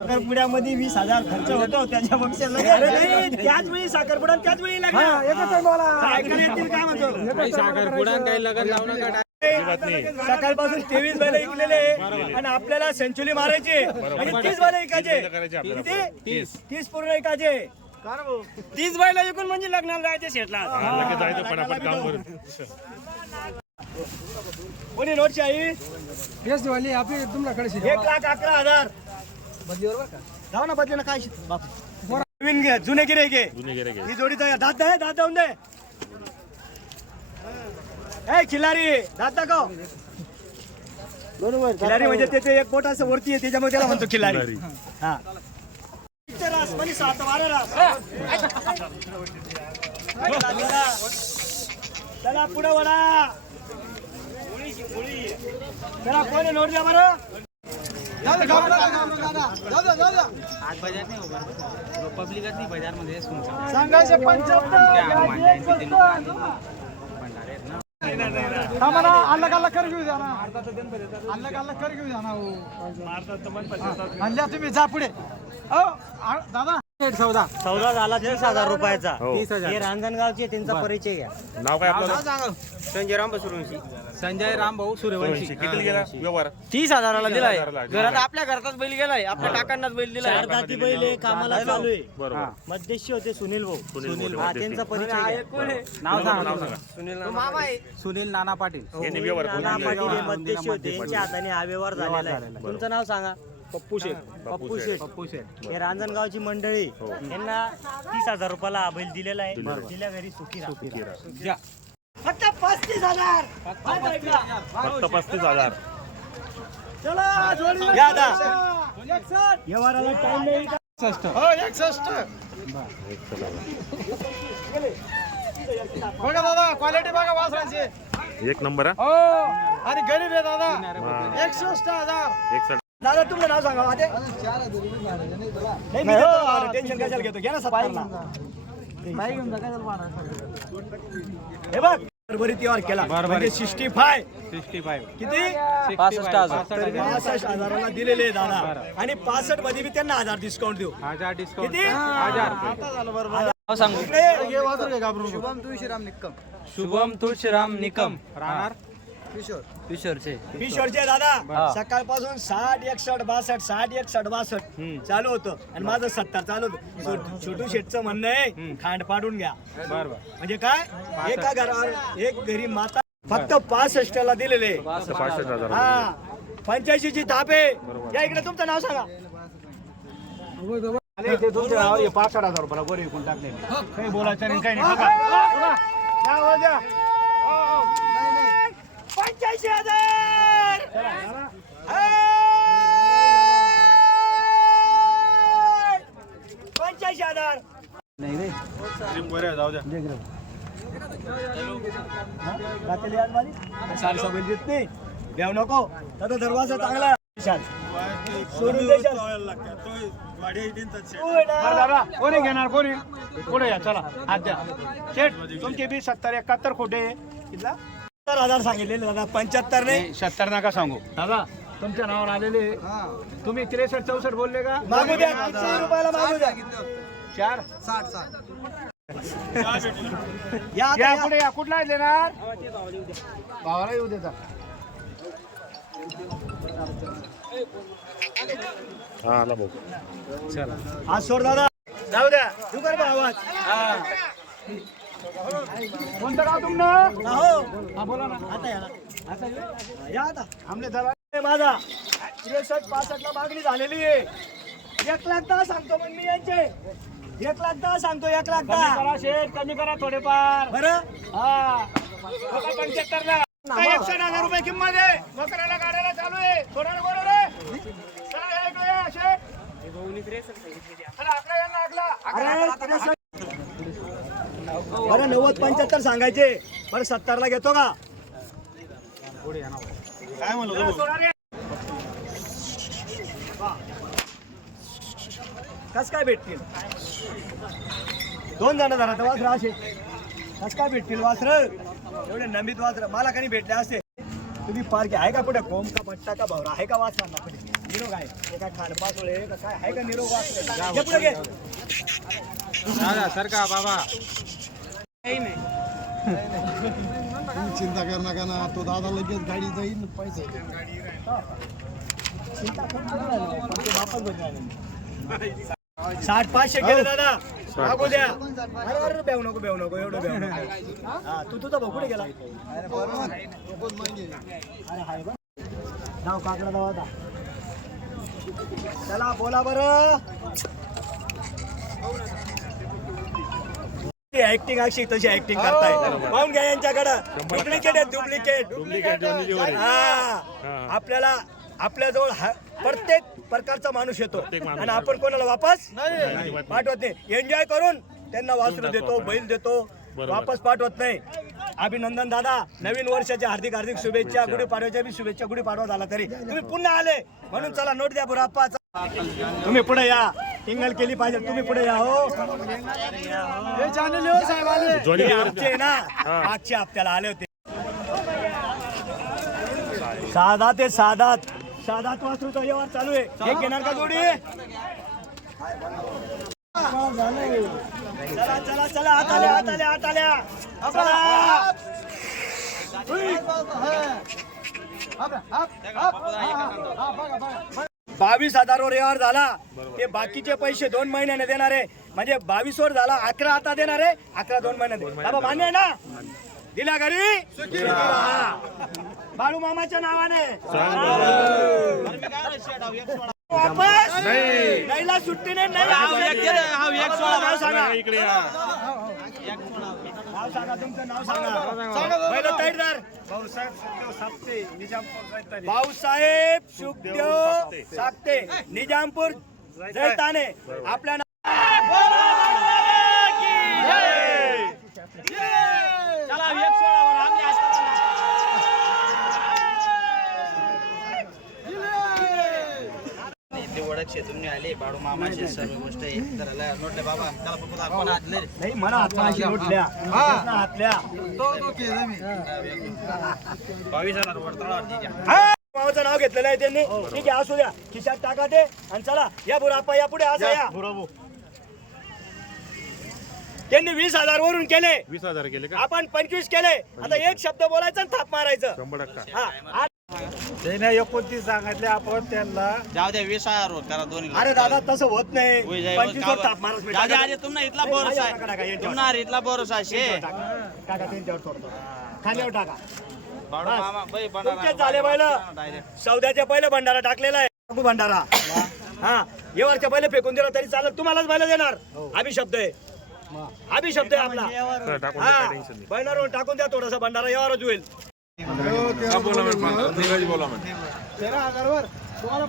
साखरपुड्यामध्ये वीस हजार खर्च होतो त्याच्यापेक्षा लगेच त्याच वेळी साखरपुडा आणि त्याच वेळी लग्न. काय ऐकायला येतील काय म्हणतो? सकाळपासून तेवीस बैल ऐकलेले आणि आपल्याला सेंचुरी मारायची आणि तीस बैल ऐकायचे किती? तीस. पूर्ण ऐकायचे तीस बैल ऐकून म्हणजे लग्नाला जायचे शेटला कोणी नोटची आई? बेस्ट वाली आपली तुमच्याकडे एक लाख अकरा हजार. जाऊ ना बदली ना काय शिक- बापू नवीन घे जुने गिरे घे. जुने गेले ही जोडी तर दात दे दात देऊन दे. ए खिलारी दात दाखव. खिलारी म्हणजे ते- ते एक बोट असं वरती आहे त्याच्यामुळे त्याला म्हणतो खिलारी. हा. इथे रास म्हणे सात बारा रास. चला, चला पुढे वडा चला कोणी नोट द्या बरं? पब्लिकच नाही आम्हाला अलग अलग कर घेऊ द्या ना. अलग अलग कर घेऊ द्या ना हो. तुम्ही जा पुढे. दादा. चौदा चौदा झाला तीस हजार रुपयाचा. हो. हे रांजणगावचे त्यांचा परिचय घ्या. नाव काय आपलं? संजय राम बसुरवंशी संजय राम भाऊ सूर्यवंशी. किती गेला? व्यवहार. तीस हजाराला दिलाय. हजाराला. घरात आपल्या घरातच बैल गेलाय. आपल्या काकांनाच बैल दिलाय. चार दाती बैल आहे, कामाला चालू आहे. बरोबर. मध्यस्थी होते सुनील भाऊ. सुनील हा. त्यांचा परिचय घ्या. नाव नाव सांगा. सांगा. सुनील मामा आहे. सुनील नाना पाटील. यांनी व्यवहार नाना पाटील हे. मध्यस्थी होते. यांच्या हाताने हा व्यवहार झालेला आहे. तुमचं नाव सांगा. पप्पू शेठ. पप्पू शेठ. पप्पू शेठ. हे रांजणगावची मंडळी. यांना तीस हजार रुपयाला हा बैल दिलेला आहे. दिल्या घरी सुखी राहा. फक्त पस्तीस हज़ार. फक्त पस्तीस बघा दादा क्वालिटी बघा वासरांची. एक नंबर हा? हो. आणि गरीब आहे दादा. हा. एकसष्ट हज़ार. एक दादा तुमचं नाव सांगा ना, टेन्शन कशाला घेतो? घ्या ना सत्तरला. हे बघ. बरोबरी केला. म्हणजे सिक्स्टी फाय. सिक्स्टी फाईव्ह किती? पासष्ट हजार. पासष्ट हजाराला दिलेले आहे दादा. आणि पासष्टमध्ये बी त्यांना हजार डिस्काउंट देऊ. हजार डिस्काउंट किती? हजार इकडे शुभम तुळशीराम निकम. राहणार? किशोरचे. दादा सकाळपासून साठ एकसठ बासष्ट साठ एकसठ बासष्ट चालू होतं. आणि माझं सत्तर चालू होतं. छोटू शेठचं म्हणणं आहे खांड पाडून घ्या. म्हणजे काय? एका घरावर एक घरी माता फक्त पासष्टला दिलेले पासष्ट हजार हा. पंच्याऐंशी ची थापे या इकडे तुमचं नाव सांगा. आणि ते तुमच्या नावावर हे पासष्ट हजार रुपयाला गोरे विकून टाकले काही बोलायचं नाही काही नाही. बघा. बघा. काय आवाज द्या. पंच्याऐंशी हजार! पंच्याऐंशी हजार! रात्री आज माझी साल सवय देत नाही. देव नको. तर दरवाजा चांगला. सोडून देशाल. कोणी घेणार कोणी? पुढे या चला. हात द्या. शेठ तुमचे बी सत्तर एकाहत्तर खोटे कितला सत्तर हजार सांगितलेले दादा पंच्याहत्तर नाही सत्तर नका सांगू. दादा तुमच्या नावावर आलेले तुम्ही त्रेसष्ट चौसष्ट बोलले का? मागू द्या किती रुपयाला मागू द्या. चार? या आता या या. पुढे या. कुठला देणार? भावाला येऊ देता हा आला भाऊ हात सोड दादा. जाऊ द्या. तू कर आवाज कोणतं गाव तुमनं? हो. हा बोला ना. आता या. ना. आता या. या आता. आमले दला ए, माझा. त्रेसष्ट पासष्ट ला मागणी झालेली आहे. एक लाख दहा सांगतो मग मी यांचे. एक लाख दहा सांगतो एक लाख कमी दहा करा शेठ कमी करा थोडेफार. बरं? हा. पंच्याहत्तर ला एकशे हजार रुपये किंमत आहे. बकऱ्याला गाड्याला चालू आहे. थोडा बरोबर आहे. चला या इकडे या, शेठ. चला, आकडा या ना, आकडा. अरे त्रेसष्ट. बरं नव्वद पंच्याहत्तर सांगायचे. बरं सत्तरला घेतो का. कस काय भेटतील? दोन जण जरा वासर असे. कस काय भेटतील वासर? एवढे नमित वासर. मला काही भेटले असते. तुम्ही पार्क आहे का कुठे कोम का पट्टा का भवरा? आहे का वासरांना कुठे निरोग आहे. हे काय खाडपासोळ आहे का काय? आहे का निरोग वाचले घे पुढे घे. दादा सरका बाबा. चिंता कर नका ना तो दादा लगेच गाडी जाईल पैसे साठ पाचशे केले दादा. मागू द्या. अरे अरे बेव नको बेव नको एवढं नको. हा तू तुझा भाऊ कुठे गेला? अरे हाय बा. नाव काकडा दावा आता. चला बोला बरं. ऍक्टिंग अशी तशी ऍक्टिंग करताय. पाहून घ्या यांच्याकडं. डुप्लिकेट आहे डुप्लिकेट. हा. आपल्याला आपल्याजवळ हा- प्रत्येक प्रकारचा माणूस येतो. आणि आपण कोणाला वापस पाठवत नाही. एन्जॉय करून त्यांना वासरू देतो बैल देतो. वापस पाठवत नाही. अभिनंदन दादा. नवीन वर्षाच्या हार्दिक हार्दिक शुभेच्छा. गुढीपाडव्याच्या बी शुभेच्छा. गुढीपाडवा झाला तरी. तुम्ही पुन्हा आले. म्हणून चला नोट द्या बुराप्पाचा तुम्ही पुढे या. टिंगल केली पाहिजे तुम्ही पुढे या हो जोनी हे जोरी. आमचे ना मागच्या हप्त्याला आले होते साधा ते साधात साधात वासरूचा व्यवहार चालू आहे हे घेणार का जोडी चला चला चला आत आल्या आत आल्या आत आल्या. बावीस हजारवर व्यवहार झाला. ते बाकीचे पैसे दोन महिन्याने देणार. आहे म्हणजे बावीस वर झाला अकरा आता देणार आहे अकरा दोन महिन्यात बाबा मान्य आहे ना? दिल्या घरी. बाळू मामाच्या नावाने. वापस! नाहीला सुट्टी नाही नाही नाव सांगा. इकडे या. नाव सांगा तुमचं नाव सांगा. पहिलं तैडदार भाऊसाहेब सुखदेव सागते निजामपूर जैताने आपल्या ओळख शेतून आली बाळू मामाचे सर्व गोष्ट एक करायला नोटले बाबा त्याला फक्त आपण. नाही हातमाशी उठल्या हातल्या. बावीस हजार वरतळा ठीक आहे हा! मामाचं नाव घेतलेलं आहे त्यांनी. ठीक आहे असू द्या. खिशात टाका ते आणि चला. या बुराप्पा या पुढे असं या त्यांनी वीस हजार वरून केले. वीस हजार केले का? आपण पंचवीस केले. आता एक शब्द बोलायचा आणि थाप मारायचं. शंभर टक्का. हा एकोणतीस सांगितले आपण त्यांना जाऊ द्या वीस हजार वर करा दोन्ही अरे दादा तसं होत नाही. पंचवीस वर जाऊ द्या अरे तुम्हाला इथला भरोसा आहे. तुम्हाला इथला भरोसा आहे शे. टाका. त्यांच्यावर सोडतो. खांद्यावर टाका. बाळू बस. मामा बाई तुमचेच झाले पहिलं. सौद्याच्या पहिले भंडारा टाकलेला आहे. टाकू भंडारा. हा. ये वरच्या पहिले फेकून दिला तरी चालत तुम्हालाच बैल देणार. अभिशब्द आहे. अभिशब्द आहे आपला. हा, हा बैलावर टाकून द्या थोडासा भंडारा. यावरच होईल. तेरा हजारवर तुम्हाला